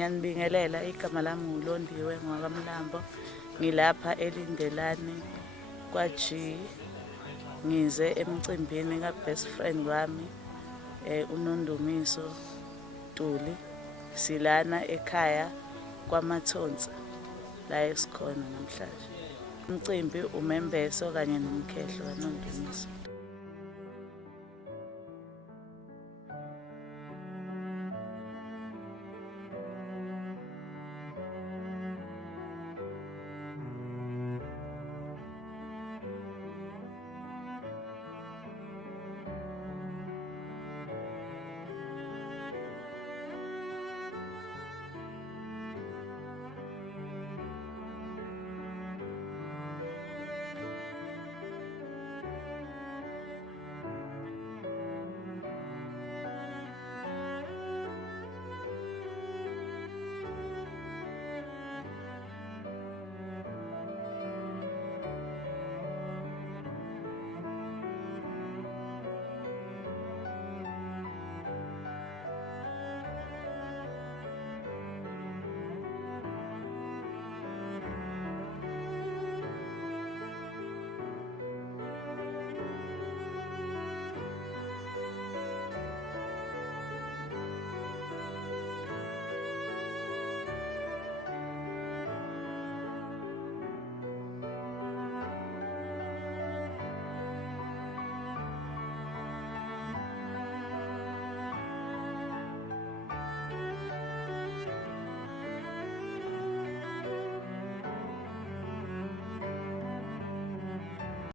Ngiyanibingelela, igama lami nguLondiwe Ngwakamlambo. Ngilapha eLindelane kwa-G. Ngize emcimbini ka-best friend wami uNondumiso Ntuli. Silana ekhaya kwaMathonsi la esikhona namhlanje. Umcimbi umembeso kanye nomkhehlo kaNondumiso.